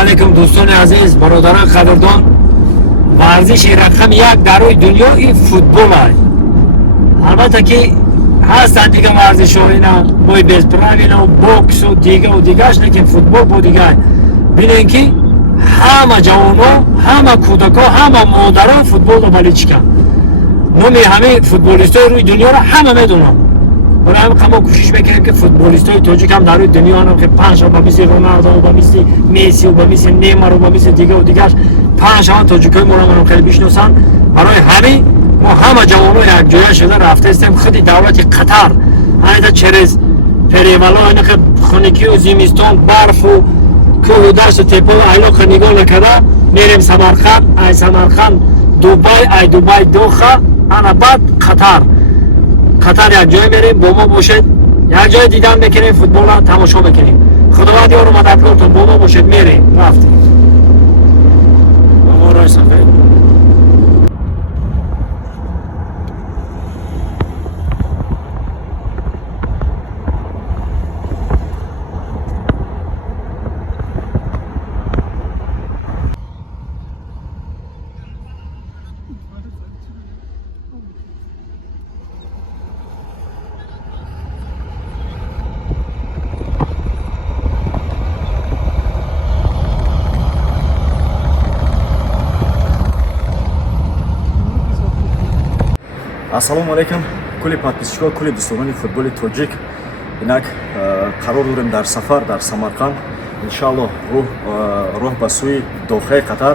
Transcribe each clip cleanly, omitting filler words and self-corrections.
علیکم دوستان عزیز، برادران قدردان. ورزش رقم یک در روی دنیا این فوتبال است. البته که هستند دیگه ورزش ها اینا بای بیس پرایم و بوکس و دیگهش، لیکن فوتبال با دیگه ببینید که همه جوان ها، همه کودک ها، همه مادر ها فوتبال رو بلی چکن. نومی همه فوتبالیست های روی دنیا رو همه میدونن. برای همه ما کوشش میکنیم که فوتبالیست های تاجیک هم در روی دنیا هم که 5 با مثل رونالدو و با مثل مسی و با مثل نیمار و با مثل دیگه 5 هم تاجیک های ما رو خیلی بشناسن. برای همه ما همه جوان ها یک جایه شده رفته استیم. خودی دولت قطر اینجا چرز پریوالا اینا که خونگی و زمستان برف و کوه و دشت و تپه و علاقه نگاه نکرده میریم سمرقند دبی دوحه انا بعد قطر یک جای میریم با ما باشید، یک جای دیدن میکنیم، فوتبال را تماشا میکنیم. خداوند یار و مددگارتون با ما باشید. میریم رفتیم با ما راه سفید. Ассалому алейкум, кули подписчикҳо, кули дӯстони футболи тоҷик. Инак қарор дорем дар сафар дар Самарқанд. Иншаллоҳ роҳ ба сӯи дохаи Қатар.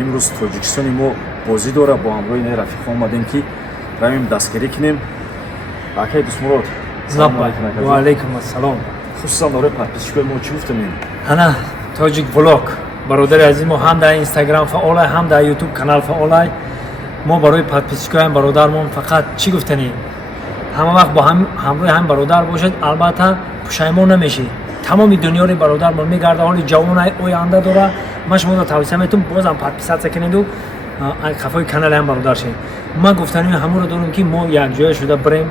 Имрӯз Тоҷикистони мо бозӣ дора, бо ҳамроҳи не рафиқо омадем ки равем дастгирӣ кунем. Акай Дӯстмурод, салому алейкум. Ва алейкум ассалом. Хусусан дора подписчикои мо чӣ гуфтамем? ана Тоҷик влог бародари азиз мо ҳам дар Инстаграм фаъолай, ҳам дар Ютуб канал фаъолай. ما برای پادپیچکای برادرمون فقط چی گفتنی؟ همه وقت با همراه هم برادر باشد. البته پشیمون نمیشی. تمام دنیا رو برادرمون میگرده. حالی جوانای آینده داره. من شما رو توصیه میتونم بازم پادپیسات کنید و خفای کانال هم برادر شید. من گفتنی همون رو دارم که ما یک جای شده بریم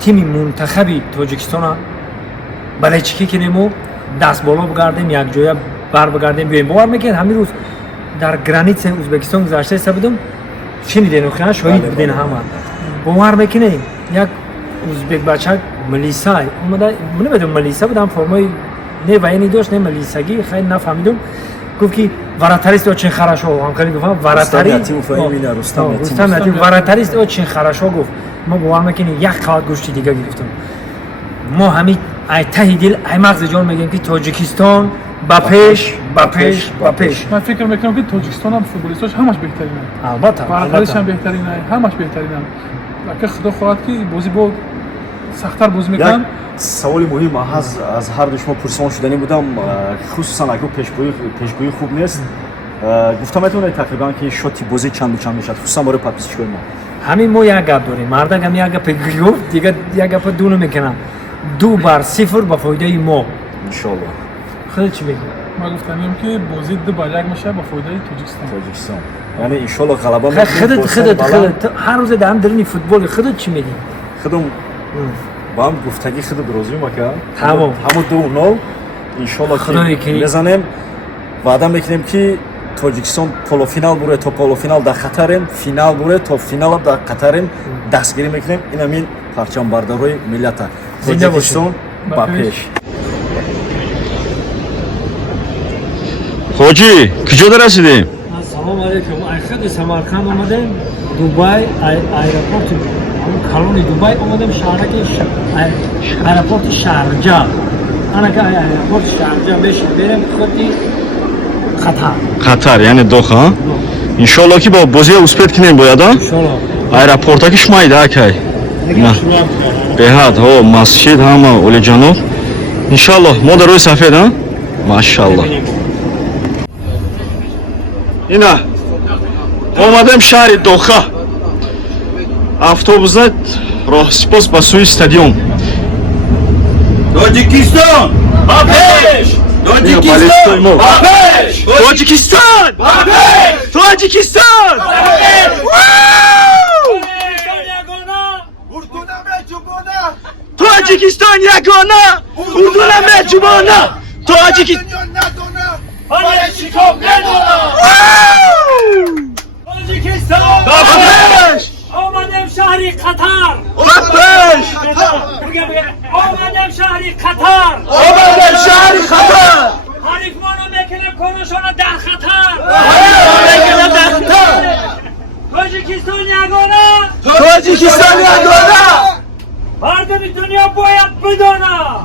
تیم منتخبی تاجیکستان برای چیکی کنیم و دست بالا بگردیم، یک جای بر بگردیم بیایم. باور میکنید همین روز در گرانیت ازبکستان گذشته سبودم شنیدین و شاهد بودین همه. باور میکنین یک ازبک بچه ملیسای اومده، من نمیدونم ملیسا بودم، فرمای نه وینی داشت نه ملیسگی، خیلی نفهمیدم. گفت که وراتریست او چین خراشو، هم خیلی گفتم وراتری رستم یتیم وراتریست او چین خراشو گفت. ما باور میکنین یک قاعد گوشتی دیگه گرفتم. ما همین ای ته دل ای مغز جان میگیم که تاجیکستان با پیش. من فکر میکنم که تاجیکستان هم فوتبالیستاش همش بهترینه. البته ورزشش هم بهترینه، همش بهترینه. لکه خدا خواهد که بازی با سخت‌تر بازی میکنن. سوالی مهم از هر دو شما پرسان شدنی بودم، خصوصا اگه پیشگویی خوب نیست. گفتم میتونه تقریبا که شاتی بازی چند میشد، خصوصا برای پادپیچکای ما. همین ما یک گپ داریم. مردم هم یک گپ گفت، دیگه یک گپ دونه میکنن. 2-0 به فایده ما. ان شاء الله. خودت چی میگی؟ ما گفتم که بازی 2-1 میشه به فایده تاجیکستان. یعنی ان شاء الله غلبه میکنیم. خودت هر روز دارم درنی فوتبال، خودت چی میگی؟ خودم با هم گفتگی خود درازی میکنم. تمام. همون 2-0 ان شاء الله که میزنیم. وعده میکنیم که تاجیکستان پولوفینال بره تا پولوفینال در قطریم، فینال بره تا فینال در قطریم دستگیری میکنیم. این همین پرچم برداری ملت تاجیکستان با پیش. حاجی کجا رسیدیم؟ سلام علیکم. خود سمرقند اومدیم. دبی ایرپورت کالونی دبی اومدیم. ایرپورت شارجه. انا که ایرپورت شارجه میشه بریم خودی قطر یعنی دوحه. ان شاء الله که با بازی اسپید کنیم باید. ان شاء الله. ایرپورت کی شمایده اکی. بهاد ها مسجد همه اولی جانو. ان شاء الله ما در روی سفید ها. ماشاءالله. اینا اومدیم شهر دوحه. автобус راه سپاس به سوی استادیوم. تاجیکستان با پیش. تاجیکستان با پیش. تاجیکستان با پیش. تاجیکستان تاجیکستان یگانه، اردن مهربانه. تاجیکستان Aman çıkop ne dola. Tacikistan. Omadem şehri Katar. Omadem şehri Katar. Harif mono mekene konuşana der Katar. Tacikistan yagona. Mardum dünya boyat bidona.